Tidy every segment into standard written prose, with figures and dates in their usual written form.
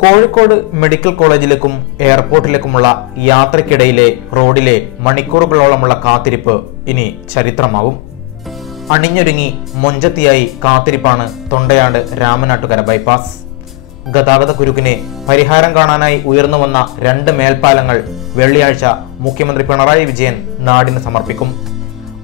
Kozhikode medical കോളേജിലേക്കും എയർപോർട്ടിലേക്കുമുള്ള യാത്രയ്ക്കിടയിലെ റോഡിലെ മണിക്കൂറുകളോളമുള്ള കാത്തിരിപ്പ് ഇനി ചരിത്രമാവും. അണിഞ്ഞൊരുങ്ങി മൊഞ്ചത്തിയായി കാത്തിരിപ്പാണ് തൊണ്ടയാട് രാമനാട്ടുകര ബൈപ്പാസ്. ഗതാഗത കുരുക്കിന് പരിഹാരം കാണാനായി ഉയർന്നു വന്ന 2 മേൽപ്പാലങ്ങൾ വെള്ളിയാഴ്ച മുഖ്യമന്ത്രി പിണറായി വിജയൻ നാടിന് സമർപ്പിക്കും.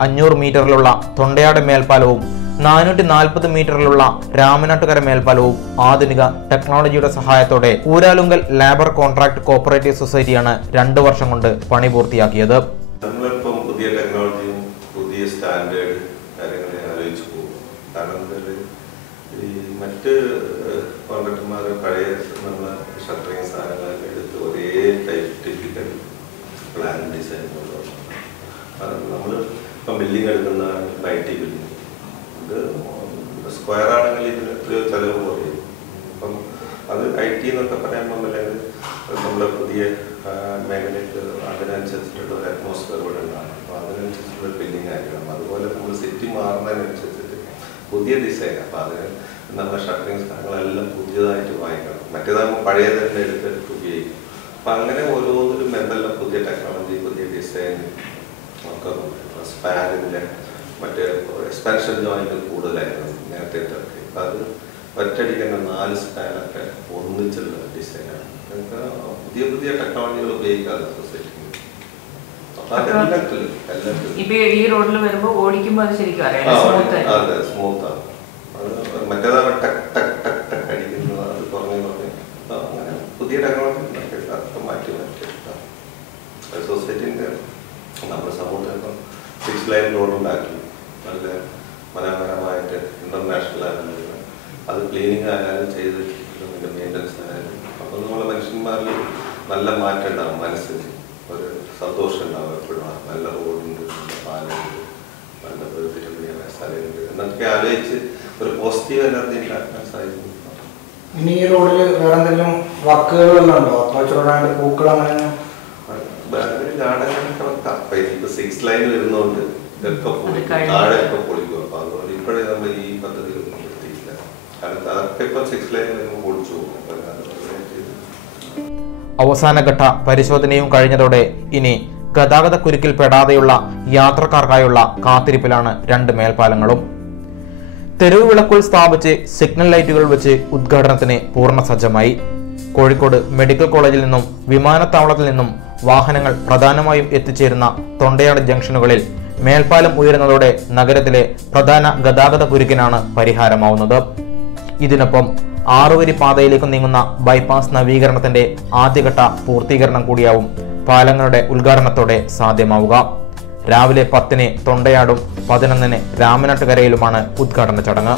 500 മീറ്ററിലുള്ള തൊണ്ടയാട് മേൽപ്പാലവും 440 മീറ്ററിലുള്ള രാമനാട്ടുകര മേൽപ്പാലവും ആധുനിക ടെക്നോളജിയുടെ സഹായത്തോടെ ഊരാലുങ്കൽ ലേബർ കോൺട്രാക്ട് കോപ്പറേറ്റീവ് സൊസൈറ്റിയാണ് 2 വർഷം കൊണ്ട് പണി പൂർത്തിയാക്കിയത്. പുതിയ ടെക്നോളജിയും പുതിയ സ്റ്റാൻഡേർഡ് കാര്യങ്ങളെ ആലോചിച്ചു പോകും. കാരണം ഈ മറ്റ് കോൺട്രാക്ടർമാർ പഴയ നമ്മളെ ഷട്ടറിങ് സാധനങ്ങളൊക്കെ എടുത്ത് ഒരേ ടൈപ്പ് ടിപ്പിക്കൽ പ്ലാൻ ഡിസൈൻ കൊണ്ടുവരണം. നമ്മൾ ഇപ്പം ബിൽഡിംഗ് എടുക്കുന്ന IT ബിൽഡിംഗ് ഇത് സ്ക്വയർ ആണെങ്കിൽ ഇതിന് എത്രയോ ചിലവ് കുറയും. അപ്പം അത് IT എന്നൊക്കെ പറയുമ്പോൾ അല്ലെങ്കിൽ നമ്മുടെ പുതിയ മേഖലയ്ക്ക് അതിനനുസരിച്ചിട്ടുള്ള ഒരു അറ്റ്മോസ്ഫിയർ ഇവിടെ ഉണ്ടാകും. അപ്പോൾ അതിനനുസരിച്ചുള്ള ബിൽഡിംഗ് ആയിരിക്കണം. അതുപോലെ നമ്മൾ സിറ്റി മാറുന്നതിനനുസരിച്ചിട്ട് പുതിയ ഡിസൈൻ. അപ്പോൾ അതിന് നമ്മുടെ ഷട്ടറിങ് സാധനങ്ങളെല്ലാം പുതിയതായിട്ട് വാങ്ങിക്കണം. മറ്റേതാകുമ്പോൾ പഴയത് തന്നെ എടുത്തെടുത്ത് ഉപയോഗിക്കും. അപ്പം അങ്ങനെ ഓരോന്നിലും എന്തെല്ലാം പുതിയ ടെക്നോളജി പുതിയ ഡിസൈൻ ഒക്കെ സ്പാനിൻ്റെ മറ്റേ എക്സ്പാൻഷൻ ജോയിന്റ് കൂടുതലായിരുന്നു നേരത്തെ. ഇപ്പം അത് ഒറ്റയടിക്കുന്ന 4 സ്പാനൊക്കെ ഒന്നിച്ചുള്ള ഡിസൈനാണ്. പുതിയ പുതിയ ടെക്നോളജികൾ ഉപയോഗിക്കാതെ സൊസൈറ്റി. അതെ, സ്മൂത്താണ്. അത് മറ്റേതാണ് ടക് ടക് ടക് ടക് അടിക്കുന്നത്. അത് കുറഞ്ഞു അങ്ങനെ പുതിയ ടെക്നോളജി മാറ്റി മാറ്റിയെടുക്കാം. സൊസൈറ്റിൻ്റെ നമ്മുടെ സമൂഹത്തിൽ 6 ലൈൻ റോഡുണ്ടാക്കി നല്ല മനോഹരമായിട്ട് ഇന്റർനാഷണൽ ആയാലും അത് ക്ലീനിങ് ആയാലും ചെയ്ത് മെയിൻ്റനൻസ് ആയാലും. അപ്പോൾ നമ്മളെ മനുഷ്യന്മാരിൽ നല്ല മാറ്റം ഉണ്ടാകും. മനസ്സിൽ ഒരു സന്തോഷം ഉണ്ടാവും. എപ്പോഴും നല്ല റോഡുണ്ട്, നല്ല പാലുണ്ട്, നല്ല പ്രകൃതിരമണീയമായ സ്ഥലമുണ്ട് എന്നൊക്കെ ആലോചിച്ച് ഒരു പോസിറ്റീവ് എനർജി ഉണ്ടാക്കാൻ സാധിക്കും. ഇനി ഈ റോഡിൽ വേറെ എന്തെങ്കിലും വർക്കുകളെല്ലാം ഉണ്ടോ? പൂക്കൾ അങ്ങനെ ഗാർഡനൊക്കെ വെക്കാം. അപ്പൊ ഇപ്പൊ 6 ലൈൻ വരുന്നോണ്ട് ഇതൊക്കെ താഴെയൊക്കെ പൊളിക്കും. അപ്പൊ അതുകൊണ്ട് ഇപ്പോഴേ നമ്മൾ ഈ പദ്ധതി എടുത്തിട്ടില്ല. കാരണം അതൊക്കെ ഇപ്പൊ 6 ലൈൻ വരുമ്പോൾ പൊളിച്ചു പോകും. അവസാനഘട്ട പരിശോധനയും കഴിഞ്ഞതോടെ ഇനി ഗതാഗത കുരുക്കിൽ പെടാതെയുള്ള യാത്രക്കാർക്കായുള്ള കാത്തിരിപ്പിലാണ് 2 മേൽപ്പാലങ്ങളും. തെരുവ് വിളക്കുകൾ സ്ഥാപിച്ച് സിഗ്നൽ ലൈറ്റുകൾ വെച്ച് ഉദ്ഘാടനത്തിന് പൂർണ്ണ സജ്ജമായി. കോഴിക്കോട് മെഡിക്കൽ കോളേജിൽ നിന്നും വിമാനത്താവളത്തിൽ നിന്നും വാഹനങ്ങൾ പ്രധാനമായും എത്തിച്ചേരുന്ന തൊണ്ടയാട് ജംഗ്ഷനുകളിൽ മേൽപ്പാലം ഉയരുന്നതോടെ നഗരത്തിലെ പ്രധാന ഗതാഗത കുരുക്കിനാണ് പരിഹാരമാവുന്നത്. ഇതിനൊപ്പം 6 വരി പാതയിലേക്ക് നീങ്ങുന്ന ബൈപ്പാസ് നവീകരണത്തിന്റെ ആദ്യഘട്ട പൂർത്തീകരണം കൂടിയാവും പാലങ്ങളുടെ ഉദ്ഘാടനത്തോടെ സാധ്യമാവുക. രാവിലെ 10-ന് തൊണ്ടയാടും 11-ന് രാമനാട്ടുകരയിലുമാണ് ഉദ്ഘാടന ചടങ്ങ്.